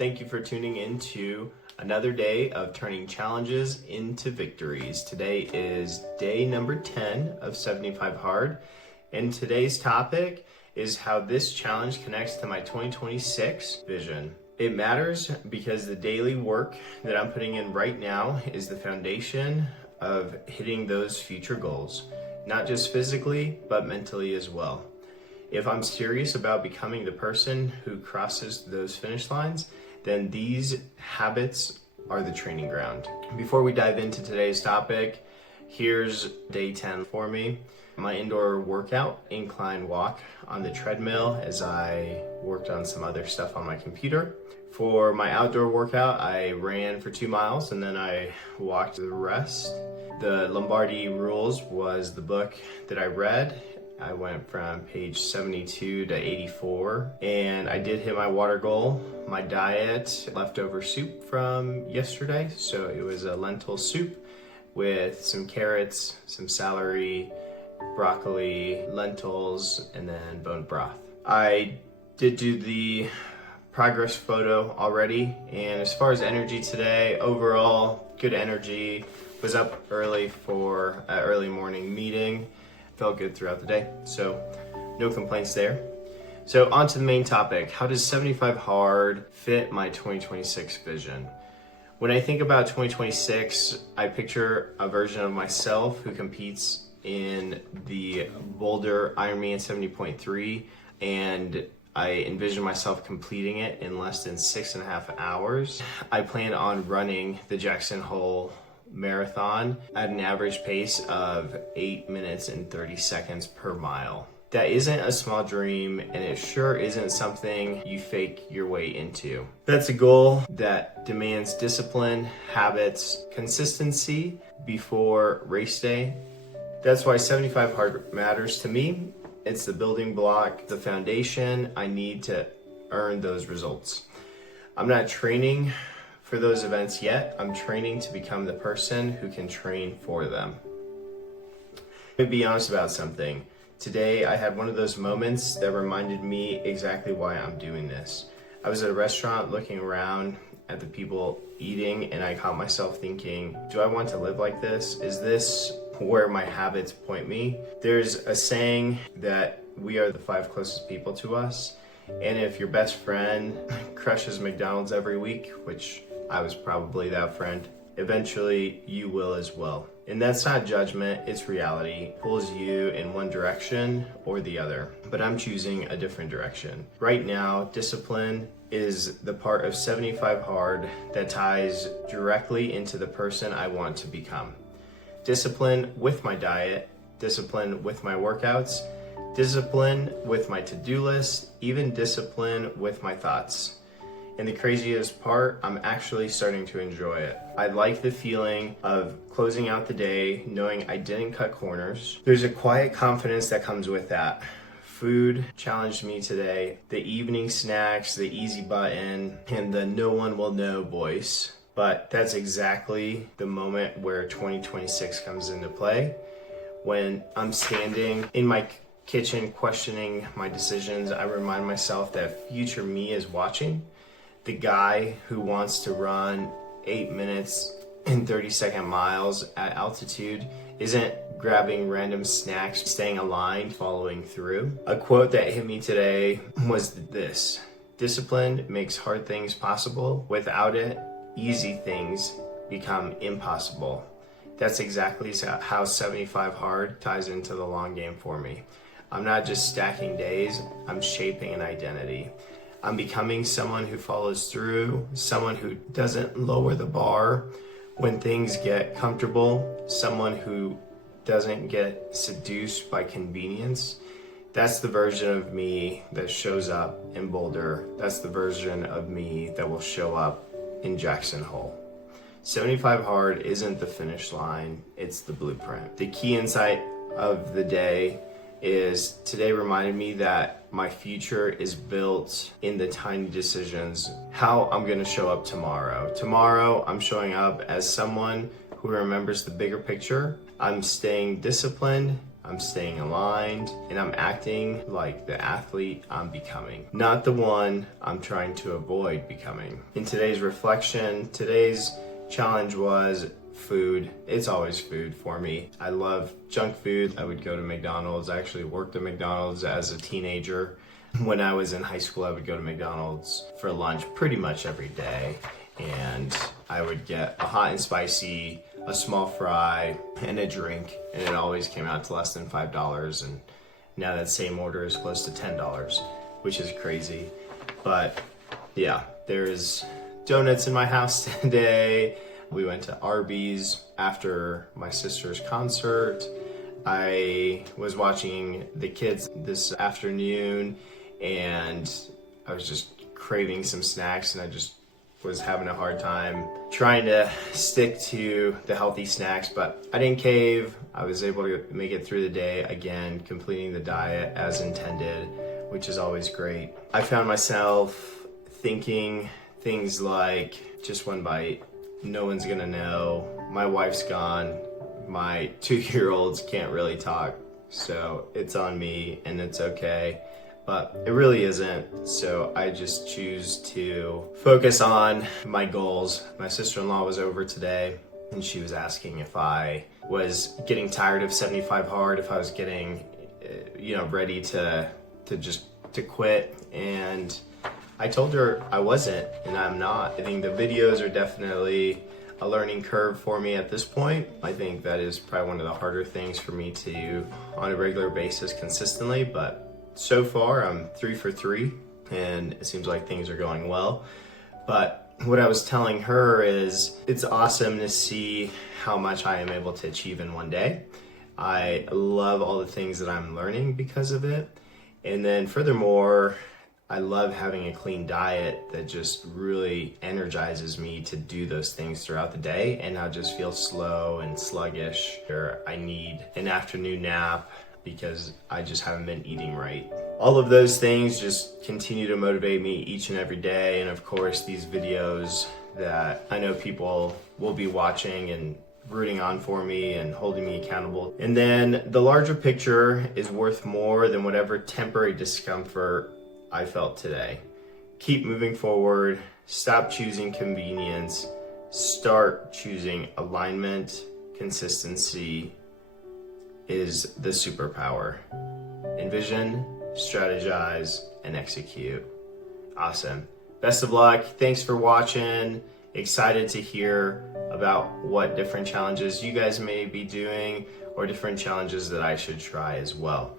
Thank you for tuning in to another day of turning challenges into victories. Today is day number 10 of 75 Hard, and today's topic is how this challenge connects to my 2026 vision. It matters because the daily work that I'm putting in right now is the foundation of hitting those future goals, not just physically, but mentally as well. If I'm serious about becoming the person who crosses those finish lines, then these habits are the training ground. Before we dive into today's topic, here's day 10 for me. My indoor workout, incline walk on the treadmill as I worked on some other stuff on my computer. For my outdoor workout, I ran for 2 miles and then I walked the rest. The Lombardi Rules was the book that I read. I went from page 72 to 84, and I did hit my water goal. My diet, leftover soup from yesterday, so it was a lentil soup with some carrots, some celery, broccoli, lentils, and then bone broth. I did do the progress photo already, and as far as energy today, overall, good energy. Was up early for an early morning meeting. Felt good throughout the day, so no complaints there. So on to the main topic. How does 75 Hard fit my 2026 vision? When I think about 2026, I picture a version of myself who competes in the Boulder Ironman 70.3, and I envision myself completing it in less than 6.5 hours. I plan on running the Jackson Hole marathon at an average pace of 8 minutes and 30 seconds per mile. That isn't a small dream, and it sure isn't something you fake your way into. That's a goal that demands discipline, habits, consistency before race day. That's why 75 Hard matters to me. It's the building block, the foundation I need to earn those results. I'm not training for those events yet. I'm training to become the person who can train for them. Let me be honest about something. Today I had one of those moments that reminded me exactly why I'm doing this. I was at a restaurant looking around at the people eating, and I caught myself thinking, do I want to live like this? Is this where my habits point me? There's a saying that we are the 5 closest people to us, and if your best friend crushes McDonald's every week, which I was probably that friend, eventually you will as well. And that's not judgment, it's reality. It pulls you in one direction or the other, but I'm choosing a different direction. Right now, discipline is the part of 75 Hard that ties directly into the person I want to become. Discipline with my diet, discipline with my workouts, discipline with my to-do list, even discipline with my thoughts. And the craziest part, I'm actually starting to enjoy it. I like the feeling of closing out the day, knowing I didn't cut corners. There's a quiet confidence that comes with that. Food challenged me today. The evening snacks, the easy button, and the no one will know voice. But that's exactly the moment where 2026 comes into play. When I'm standing in my kitchen questioning my decisions, I remind myself that future me is watching. The guy who wants to run 8 minutes and 30-second miles at altitude isn't grabbing random snacks, staying aligned, following through. A quote that hit me today was this: discipline makes hard things possible. Without it, easy things become impossible. That's exactly how 75 Hard ties into the long game for me. I'm not just stacking days, I'm shaping an identity. I'm becoming someone who follows through, someone who doesn't lower the bar when things get comfortable, someone who doesn't get seduced by convenience. That's the version of me that shows up in Boulder. That's the version of me that will show up in Jackson Hole. 75 Hard isn't the finish line, it's the blueprint. The key insight of the day is today reminded me that my future is built in the tiny decisions, how I'm gonna show up tomorrow. Tomorrow, I'm showing up as someone who remembers the bigger picture. I'm staying disciplined I'm staying aligned, and I'm acting like the athlete I'm becoming, not the one I'm trying to avoid becoming. In today's reflection, today's challenge was food. It's always food for me. I love junk food. I would go to McDonald's. I actually worked at McDonald's as a teenager. When I was in high school, I would go to McDonald's for lunch pretty much every day. And I would get a hot and spicy, a small fry, and a drink. And it always came out to less than $5. And now that same order is close to $10, which is crazy. But yeah, there's donuts in my house today. We went to Arby's after my sister's concert. I was watching the kids this afternoon, and I was just craving some snacks, and I just was having a hard time trying to stick to the healthy snacks, but I didn't cave. I was able to make it through the day again, completing the diet as intended, which is always great. I found myself thinking things like, just one bite, no one's gonna know, my wife's gone, my 2-year-olds can't really talk, so it's on me and it's okay. But it really isn't, so I just choose to focus on my goals. My sister-in-law was over today, and she was asking if I was getting tired of 75 hard, if I was getting, ready to quit, and I told her I wasn't, and I'm not. I think the videos are definitely a learning curve for me at this point. I think that is probably one of the harder things for me to do on a regular basis consistently, but so far, I'm 3 for 3, and it seems like things are going well. But what I was telling her is it's awesome to see how much I am able to achieve in one day. I love all the things that I'm learning because of it. And then furthermore, I love having a clean diet that just really energizes me to do those things throughout the day and not just feel slow and sluggish, or I need an afternoon nap because I just haven't been eating right. All of those things just continue to motivate me each and every day. And of course, these videos that I know people will be watching and rooting on for me and holding me accountable. And then the larger picture is worth more than whatever temporary discomfort I felt today. Keep moving forward, stop choosing convenience, start choosing alignment. Consistency is the superpower. Envision, strategize, and execute. Awesome. Best of luck. Thanks for watching. Excited to hear about what different challenges you guys may be doing or different challenges that I should try as well.